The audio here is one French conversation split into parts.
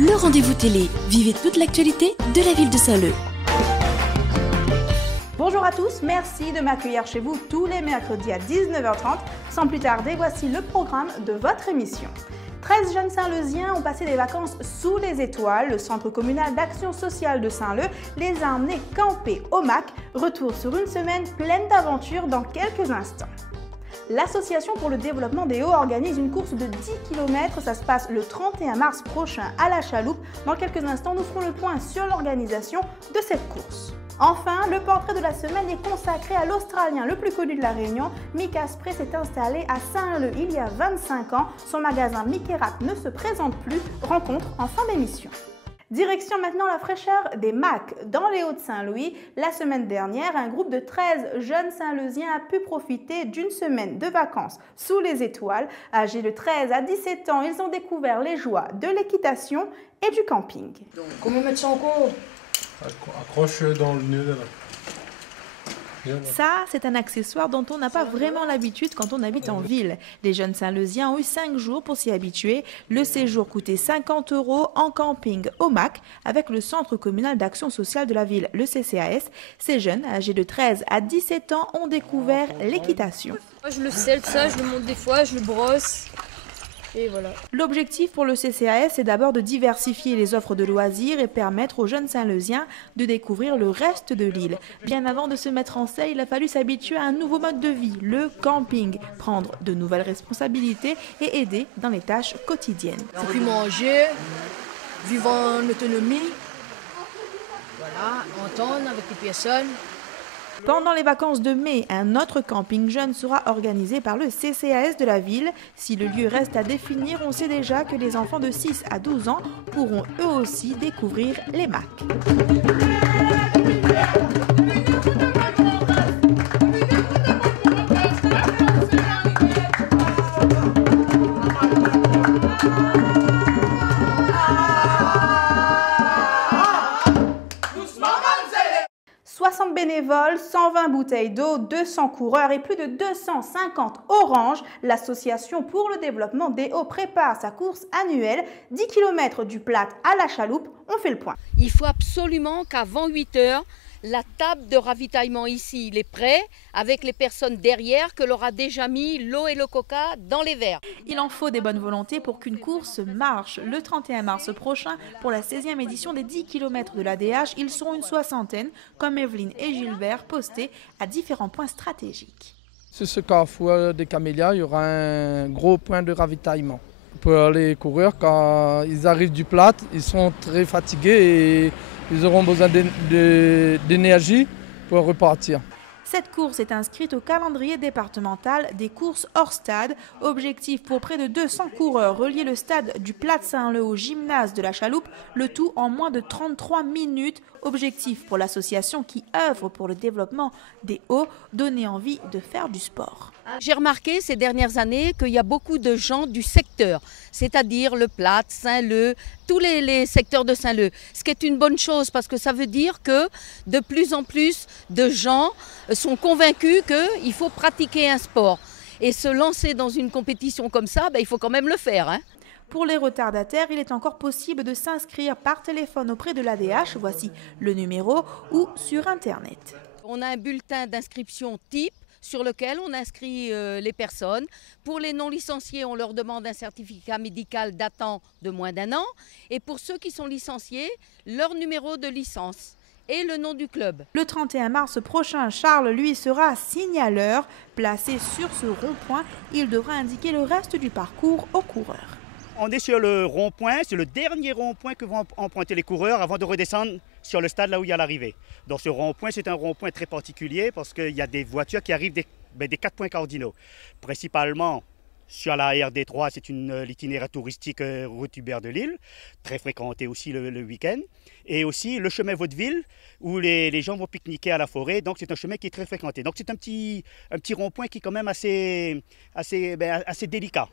le rendez-vous télé. Vivez toute l'actualité de la ville de Saint-Leu. Bonjour à tous, merci de m'accueillir chez vous tous les mercredis à 19h30. Sans plus tarder, voici le programme de votre émission. 13 jeunes Saint-Leusiens ont passé des vacances sous les étoiles. Le Centre communal d'action sociale de Saint-Leu les a emmenés camper au MAC. Retour sur une semaine pleine d'aventures dans quelques instants. L'association pour le développement des Hauts organise une course de 10 km. Ça se passe le 31 mars prochain à la Chaloupe. Dans quelques instants, nous ferons le point sur l'organisation de cette course. Enfin, le portrait de la semaine est consacré à l'Australien le plus connu de la Réunion. Mick Asprey s'est installé à Saint-Leu il y a 25 ans. Son magasin Mickey Rap ne se présente plus. Rencontre en fin d'émission. Direction maintenant la fraîcheur des MAC dans les Hauts-de-Saint-Louis. La semaine dernière, un groupe de 13 jeunes Saint-Leusiens a pu profiter d'une semaine de vacances sous les étoiles. Âgés de 13 à 17 ans, ils ont découvert les joies de l'équitation et du camping. Donc, comment mettre ça en compte? Accroche dans le nœud là. Ça, c'est un accessoire dont on n'a pas vraiment l'habitude quand on habite en ville. Les jeunes Saint-Leusiens ont eu 5 jours pour s'y habituer. Le séjour coûtait 50 € en camping au MAC avec le Centre communal d'action sociale de la ville, le CCAS. Ces jeunes, âgés de 13 à 17 ans, ont découvert l'équitation. Moi, je le selle, ça, je le monte des fois, je le brosse. Et voilà. L'objectif pour le CCAS est d'abord de diversifier les offres de loisirs et permettre aux jeunes Saint-Leusiens de découvrir le reste de l'île. Bien avant de se mettre en selle, il a fallu s'habituer à un nouveau mode de vie, le camping, prendre de nouvelles responsabilités et aider dans les tâches quotidiennes. Et puis manger, vivre en autonomie, voilà, entendre avec les personnes. Pendant les vacances de mai, un autre camping jeune sera organisé par le CCAS de la ville. Si le lieu reste à définir, on sait déjà que les enfants de 6 à 12 ans pourront eux aussi découvrir les MAC. 60 bénévoles, 120 bouteilles d'eau, 200 coureurs et plus de 250 oranges. L'association pour le développement des Hauts prépare sa course annuelle. 10 km du Plat à la Chaloupe, on fait le point. Il faut absolument qu'avant 8 h, la table de ravitaillement ici, il est prêt, avec les personnes derrière que l'on a déjà mis l'eau et le coca dans les verres. Il en faut des bonnes volontés pour qu'une course marche. Le 31 mars prochain, pour la 16e édition des 10 km de l'ADH, ils seront une soixantaine, comme Evelyne et Gilbert, postés à différents points stratégiques. Sur ce carrefour des Camélias, il y aura un gros point de ravitaillement. Pour les coureurs, quand ils arrivent du Plat, ils sont très fatigués et ils auront besoin d'énergie pour repartir. Cette course est inscrite au calendrier départemental des courses hors stade. Objectif pour près de 200 coureurs, relier le stade du Plat Saint-Leu au gymnase de la Chaloupe, le tout en moins de 33 minutes. Objectif pour l'association qui œuvre pour le développement des Hauts, donner envie de faire du sport. J'ai remarqué ces dernières années qu'il y a beaucoup de gens du secteur, c'est-à-dire le Plat, Saint-Leu, tous les secteurs de Saint-Leu. Ce qui est une bonne chose parce que ça veut dire que de plus en plus de gens sont convaincus qu'il faut pratiquer un sport. Et se lancer dans une compétition comme ça, il faut quand même le faire, hein. Pour les retardataires, il est encore possible de s'inscrire par téléphone auprès de l'ADH, voici le numéro, ou sur Internet. On a un bulletin d'inscription type sur lequel on inscrit les personnes. Pour les non-licenciés, on leur demande un certificat médical datant de moins d'1 an. Et pour ceux qui sont licenciés, leur numéro de licence et le nom du club. Le 31 mars prochain, Charles, lui, sera signaleur. Placé sur ce rond-point, il devra indiquer le reste du parcours aux coureurs. On est sur le rond-point, c'est le dernier rond-point que vont emprunter les coureurs avant de redescendre sur le stade là où il y a l'arrivée. Donc ce rond-point, c'est un rond-point très particulier parce qu'il y a des voitures qui arrivent des 4 points cardinaux. Principalement sur la RD3, c'est l'itinéraire touristique route Hubert de Lille, très fréquenté aussi le week-end. Et aussi le chemin Vaudeville où les gens vont pique-niquer à la forêt. Donc c'est un chemin qui est très fréquenté. Donc c'est un petit rond-point qui est quand même assez délicat.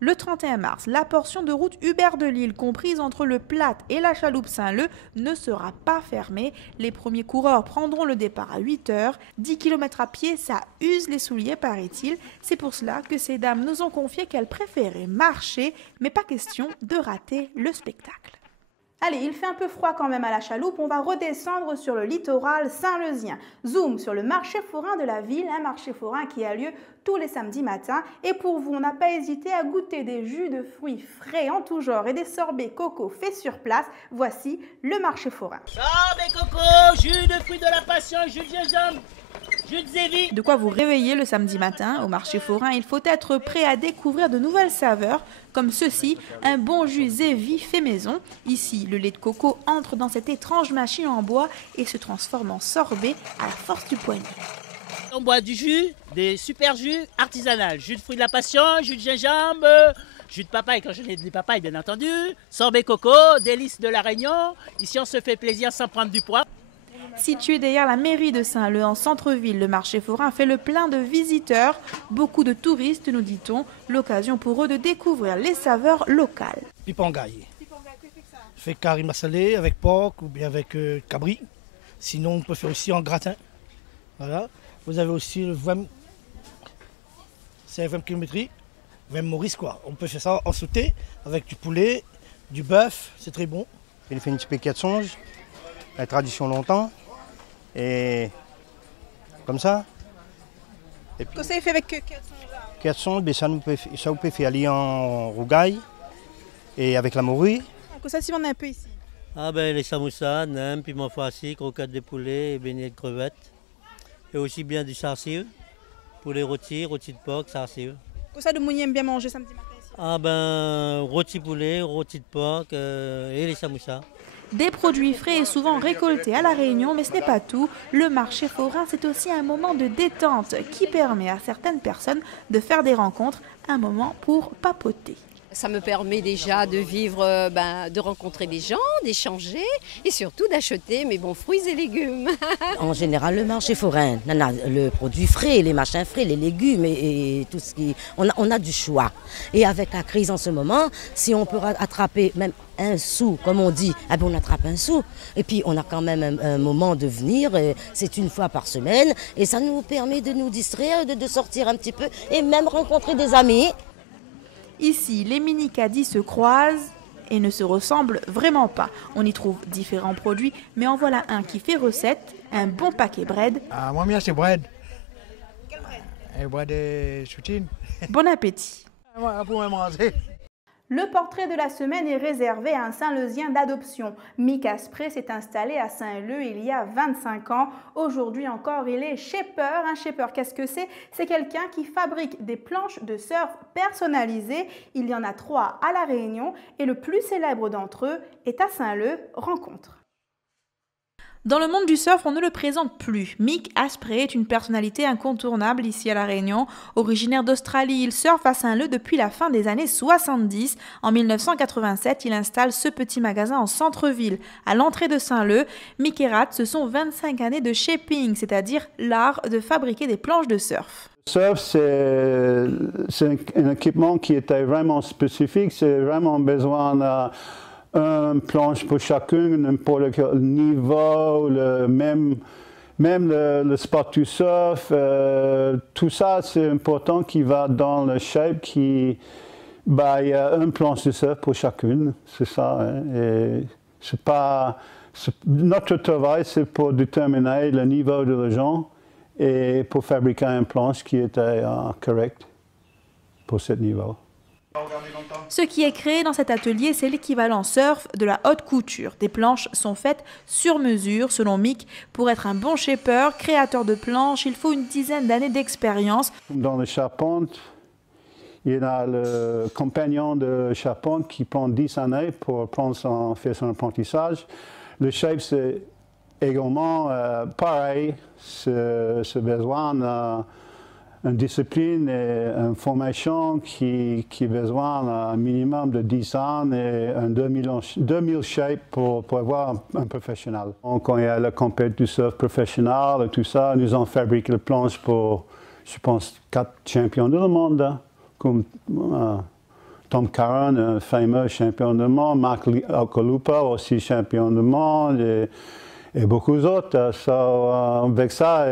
Le 31 mars, la portion de route Hubert de Lille, comprise entre le Plat et la Chaloupe Saint-Leu, ne sera pas fermée. Les premiers coureurs prendront le départ à 8 h. 10 km à pied, ça use les souliers, paraît-il. C'est pour cela que ces dames nous ont confié qu'elles préféraient marcher, mais pas question de rater le spectacle. Allez, il fait un peu froid quand même à la chaloupe, on va redescendre sur le littoral saint-leusien. Zoom sur le marché forain de la ville, un marché forain qui a lieu tous les samedis matins. Et pour vous, on n'a pas hésité à goûter des jus de fruits frais en tout genre et des sorbets coco faits sur place. Voici le marché forain. Sorbet coco, jus de fruits de la passion, jus de gingembre, jus de zévi. De quoi vous réveiller le samedi matin au marché forain, il faut être prêt à découvrir de nouvelles saveurs, comme ceci, un bon jus zévi fait maison. Ici, le lait de coco entre dans cette étrange machine en bois et se transforme en sorbet à la force du poignet. On boit du jus, des super jus artisanaux, jus de fruits de la passion, jus de gingembre, jus de papaye quand je l'ai des papayes bien entendu, sorbet coco, délices de la Réunion. Ici on se fait plaisir sans prendre du poids. Situé derrière la mairie de Saint-Leu en centre-ville, le marché forain fait le plein de visiteurs. Beaucoup de touristes, nous dit-on, l'occasion pour eux de découvrir les saveurs locales. Pipangaï. Je fais curry massalé avec porc ou bien avec cabri. Sinon, on peut faire aussi en gratin. Voilà. Vous avez aussi le vem. C'est 20 km. Vem Maurice, quoi. On peut faire ça en sauté avec du poulet, du bœuf. C'est très bon. Il fait une petite piquette de songe. La tradition longtemps. Et comme ça. Et puis, Qu'est-ce que ça fait avec piquette de songe, ça vous peut faire aller en rougaille et avec la morue. Ça, si on a un peu ici. Ah ben les samoussas, nem, piment farci, croquettes de poulet et beignets de crevettes. Et aussi bien du sarsiv, poulet rôti de porc, sarsiv. Qu'est-ce que vous aime bien manger samedi matin ici? Ah ben rôti poulet, rôti de porc et les samoussas. Des produits frais et souvent récoltés à La Réunion, mais ce n'est pas tout. Le marché forain, c'est aussi un moment de détente qui permet à certaines personnes de faire des rencontres, un moment pour papoter. Ça me permet déjà de vivre, de rencontrer des gens, d'échanger et surtout d'acheter mes bons fruits et légumes. En général, le marché forain, le produit frais, les machins frais, les légumes et tout ce qui... On a du choix. Et avec la crise en ce moment, si on peut attraper même un sou, comme on dit, eh bien on attrape un sou. Et puis on a quand même un moment de venir, c'est une fois par semaine, et ça nous permet de nous distraire, de sortir un petit peu et même rencontrer des amis. Ici, les mini-caddies se croisent et ne se ressemblent vraiment pas. On y trouve différents produits, mais en voilà un qui fait recette, un bon paquet bread. Ah, moi, c'est bread. Quel bread? Bread de soutine. Bon appétit. Moi, pour manger. Le portrait de la semaine est réservé à un Saint-Leusien d'adoption. Mick Asprey s'est installé à Saint-Leu il y a 25 ans. Aujourd'hui encore, il est shaper. Un shaper, qu'est-ce que c'est? C'est quelqu'un qui fabrique des planches de surf personnalisées. Il y en a 3 à La Réunion et le plus célèbre d'entre eux est à Saint-Leu, Rencontre. Dans le monde du surf, on ne le présente plus. Mick Asprey est une personnalité incontournable ici à La Réunion. Originaire d'Australie, il surfe à Saint-Leu depuis la fin des années 70. En 1987, il installe ce petit magasin en centre-ville. À l'entrée de Saint-Leu, Mick et Rat, ce sont 25 années de shaping, c'est-à-dire l'art de fabriquer des planches de surf. Le surf, c'est un équipement qui était vraiment spécifique. C'est vraiment besoin une planche pour chacune, n'importe quel niveau, même le spot du surf, tout ça c'est important qui va dans le shape il y a une planche de surf pour chacune, c'est ça. Hein, et notre travail c'est pour déterminer le niveau de l'argent et pour fabriquer une planche qui était correcte pour ce niveau. Ce qui est créé dans cet atelier, c'est l'équivalent surf de la haute couture. Des planches sont faites sur mesure, selon Mick. Pour être un bon shaper, créateur de planches, il faut une dizaine d'années d'expérience. Dans le charpente, il y a le compagnon de charpente qui prend 10 années pour faire son apprentissage. Le shape, c'est également pareil. C'est besoin une discipline et une formation qui a besoin d'un minimum de 10 ans et un 2000 shape pour avoir un professionnel. Quand il y a la compétition du surf professionnel et tout ça, nous avons fabriqué les planches pour, je pense, 4 champions du monde, hein, comme Tom Curran, un fameux champion du monde, Mark Okalupa, aussi champion du monde, et beaucoup d'autres. Avec ça,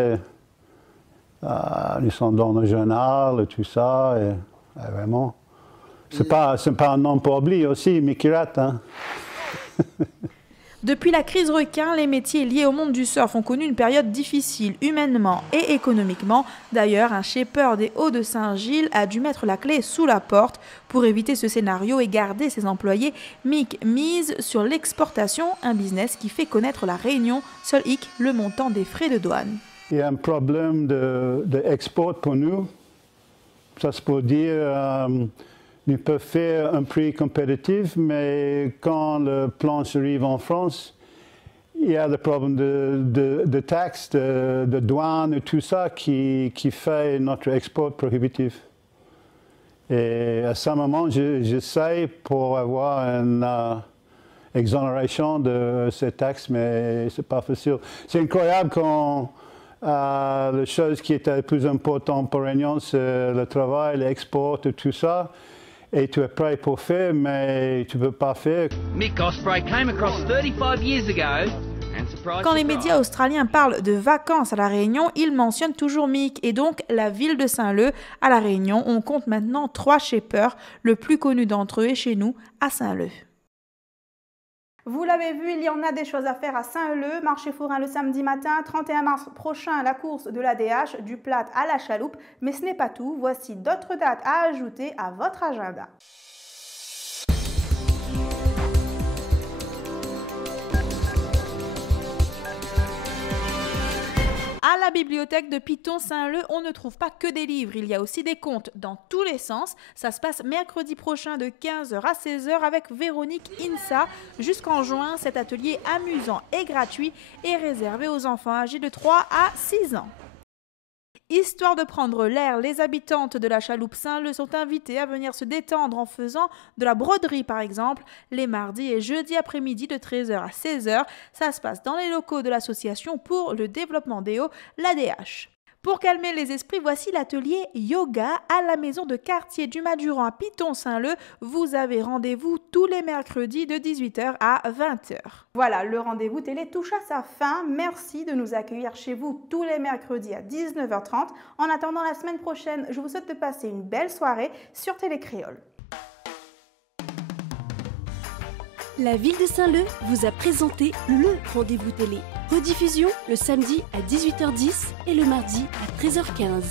ils sont dans le journal et tout ça, et vraiment. C'est pas un nom pour oublier aussi, Mick Rat, hein. Depuis la crise requin, les métiers liés au monde du surf ont connu une période difficile, humainement et économiquement. D'ailleurs, un shaper des Hauts-de-Saint-Gilles a dû mettre la clé sous la porte. Pour éviter ce scénario et garder ses employés, Mick mise sur l'exportation, un business qui fait connaître la Réunion. Seul hic, le montant des frais de douane. Il y a un problème d'export pour nous. Ça se peut dire... Ils peuvent faire un prix compétitif, mais quand le planche arrive en France, il y a le problème de taxes, de douane et tout ça qui fait notre export prohibitif. Et à ce moment, j'essaie pour avoir une exonération de ces taxes, mais ce n'est pas facile. C'est incroyable quand la chose qui était la plus importante pour Réunion, c'est le travail, l'export et tout ça. Et tu es prêt pour faire, mais tu ne peux pas faire. Quand les médias australiens parlent de vacances à La Réunion, ils mentionnent toujours Mick et donc la ville de Saint-Leu. À La Réunion, on compte maintenant 3 shapers. Le plus connu d'entre eux est chez nous, à Saint-Leu. Vous l'avez vu, il y en a des choses à faire à Saint-Leu, marché forain le samedi matin, 31 mars prochain, la course de l'ADH, du Platte à la chaloupe. Mais ce n'est pas tout, voici d'autres dates à ajouter à votre agenda. À la bibliothèque de Piton-Saint-Leu, on ne trouve pas que des livres, il y a aussi des contes dans tous les sens. Ça se passe mercredi prochain de 15h à 16h avec Véronique Insa. Jusqu'en juin, cet atelier amusant et gratuit est réservé aux enfants âgés de 3 à 6 ans. Histoire de prendre l'air, les habitantes de la chaloupe Saint-Leu sont invitées à venir se détendre en faisant de la broderie par exemple, les mardis et jeudis après-midi de 13h à 16h. Ça se passe dans les locaux de l'association pour le développement des Hauts, l'ADH. Pour calmer les esprits, voici l'atelier yoga à la maison de quartier du Madurand à Piton-Saint-Leu. Vous avez rendez-vous tous les mercredis de 18h à 20h. Voilà, le rendez-vous télé touche à sa fin. Merci de nous accueillir chez vous tous les mercredis à 19h30. En attendant la semaine prochaine, je vous souhaite de passer une belle soirée sur Télé Créole. La ville de Saint-Leu vous a présenté le rendez-vous télé. Rediffusion le samedi à 18h10 et le mardi à 13h15.